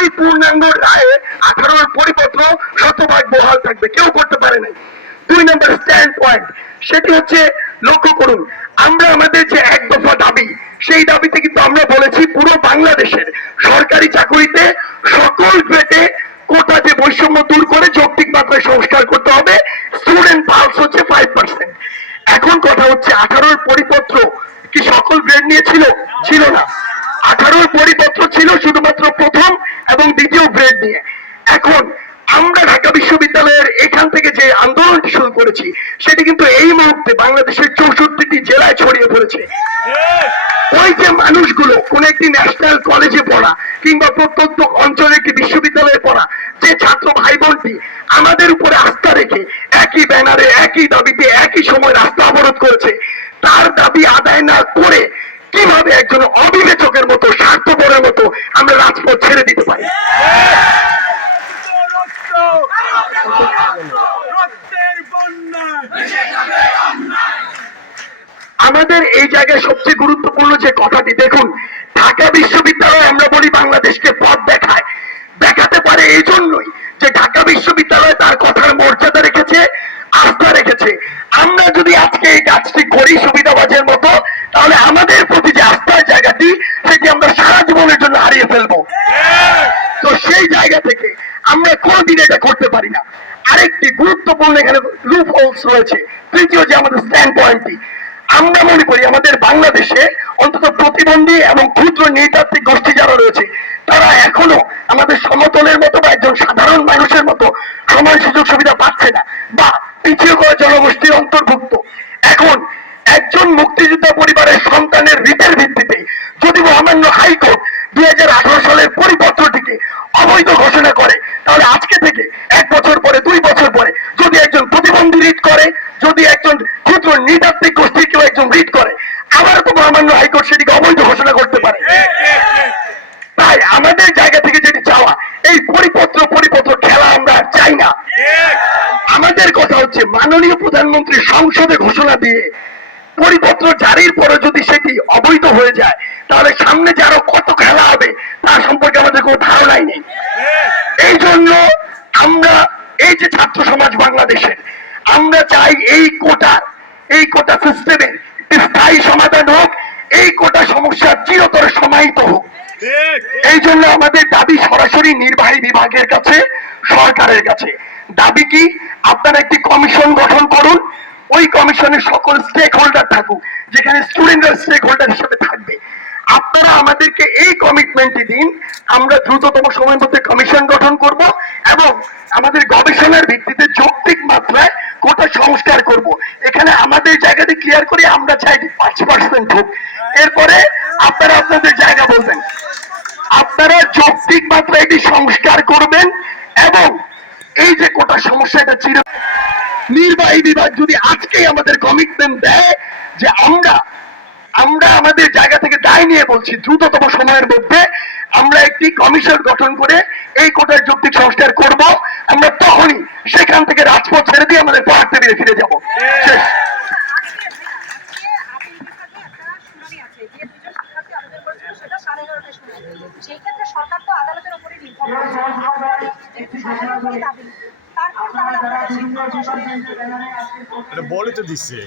ওই পূর্ণাঙ্গ রায়ে 18 পরিপত্র শতভাগ বহাল থাকবে, কেউ করতে পারে নাই। 2 নম্বর স্ট্যান্ড পয়েন্ট, সেটি হচ্ছে, লক্ষ্য করুন, আমরা আমাদের যে এক দফা দাবি, সেই দাবিতে কিন্তু আমরা বলেছি পুরো বাংলাদেশের সরকারি চাকরিতে সকল গ্রেডে কোটা যে বৈষম্য দূর করে যৌক্তিক মাত্রায় সংস্কার করতে হবে। স্টুডেন্ট পালস হচ্ছে 5%। এখন কথা হচ্ছে 18 পরিপত্র কি সকল গ্রেড নিয়ে ছিল? ছিল না। 18 পরিপত্র ছিল শুধুমাত্র প্রথম এবং দ্বিতীয় গ্রেড নিয়ে। এখন আমরা ঢাকা বিশ্ববিদ্যালয়ের এখান থেকে যে আন্দোলনটি শুরু করেছি, সেটি কিন্তু এই মুহূর্তে বাংলাদেশের 64টি জেলায় ছড়িয়ে পড়েছে। ওই যে মানুষগুলো কোন একটি ন্যাশনাল কলেজে পড়া কিংবা প্রত্যন্ত অঞ্চলে একটি বিশ্ববিদ্যালয়ে পড়া যে ছাত্র ভাই বোনটি আমাদের উপরে আস্থা রেখে একই ব্যানারে একই দাবিতে একই সময় রাস্তা অবরোধ করেছে, তার দাবি আদায় না করে কিভাবে একজন অবিবেচকের মতো, স্বার্থপরের মতো আমরা রাজপথ ছেড়ে দিতে পারি? আমাদের এই জায়গায় সবচেয়ে গুরুত্বপূর্ণ যে কথাটি, দেখুন, ঢাকা বিশ্ববিদ্যালয় আমরা বলি বাংলাদেশকে পথ দেখায়, দেখাতে পারে এই জন্যই যে ঢাকা বিশ্ববিদ্যালয় তার কথার মর্যাদা রেখেছে, আস্থা রেখেছে। আমরা যদি আজকে এই কাজটি করি সুবিধাবাজের মতো, তাহলে আমাদের প্রতি যে আস্থার জায়গাটি, সেটি আমরা সারা জীবনের জন্য হারিয়ে ফেলবো। তো সেই জায়গা থেকে আমরা কোনদিন এটা করতে পারি না। আরেকটি গুরুত্বপূর্ণ এখানে লুপ হোলস রয়েছে। তৃতীয় যে আমাদের স্ট্যান্ড পয়েন্টটি, আমরা মনে করি আমাদের বাংলাদেশে অন্তত প্রতিবন্ধী এবং ক্ষুদ্র নৃতাত্ত্বিক গোষ্ঠী যারা রয়েছে, তারা এখনো আমাদের সমতলের মতো বা একজন সাধারণ মানুষের মতো সমান সুযোগ সুবিধা পাচ্ছে না, বা পিছিয়ে পড়া জনগোষ্ঠীর অন্তর্ভুক্ত। এখন একজন মুক্তিযোদ্ধা পরিবারের সন্তানের রিটের ভিত্তিতে যদি মহামান্য হাইকোর্ট 2018 সালের পরিপত্রটিকে অবৈধ ঘোষণা করে, তাহলে আজকে থেকে 1 বছর পরে, 2 বছর পরে যদি একজন প্রতিবন্ধী রিট করে, যদি একজন ক্ষুদ্র নৃতাত্ত্বিক গোষ্ঠীর কেউ একজন রিট করে, আবার তো মহামান্য হাইকোর্ট সেটিকে অবৈধ ঘোষণা করতে পারে। তাই আমাদের জায়গা থেকে যেটি চাওয়া, এই পরিপত্র খেলা আমরা চাই না। আমাদের কথা হচ্ছে মাননীয় প্রধানমন্ত্রী সংসদে ঘোষণা দিয়ে পরিপত্র জারির পরে যদি সেটি অবৈধ হয়ে যায়, তাহলে সামনে যে আরো কত খেলা হবে তার সম্পর্কে আমাদের কোনো ধারণাই নেই। এই জন্য আমরা, এই যে ছাত্র সমাজ বাংলাদেশের, আমরা চাই এই কোটা সিস্টেমের স্থায়ী সমাধান হোক, এই কোটা সমস্যা চিরতরে সমাহিত হোক। এই জন্য আমাদের দাবি সরাসরি নির্বাহী বিভাগের কাছে, সরকারের কাছে। দাবি কি? আপনারা একটি কমিশন গঠন করুন, ওই কমিশনের সকল স্টেক হোল্ডার থাকুক, যেখানে স্টুডেন্টরা স্টেক হোল্ডার হিসেবে থাকবে। আপনারা আমাদেরকে এই কমিটমেন্টটি দিন, আমরা দ্রুততম সময়ের মধ্যে কমিশন গঠন করব এবং আমাদের গবেষণার ভিত্তিতে যৌক্তিক মাত্রায় কোটা সংস্কার করব। এখানে আমাদের জায়গাটি ক্লিয়ার করি, আমরা চাই 5% হোক। এরপরে আপনারা আপনাদের জায়গা বলবেন, আপনারা যৌক্তিক মাত্রায় এটি সংস্কার করবেন এবং এই যে কোটা সমস্যা, এটা নির্বাহী বিভাগ যদি আজকেই আমাদের কমিটমেন্ট দেয় যে আমরা আমাদের জায়গা থেকে দায় নিয়ে বলছি, দ্রুততম সময়ের মধ্যে আমরা একটি কমিশন গঠন করে এই কোটার যৌক্তিক সংস্কার করব, আমরা তখনই সেখান থেকে রাজপথ ছেড়ে দিয়ে আমাদের পড়ার টেবিলে ফিরে যাবো। শেষ। বলে তো দিচ্ছে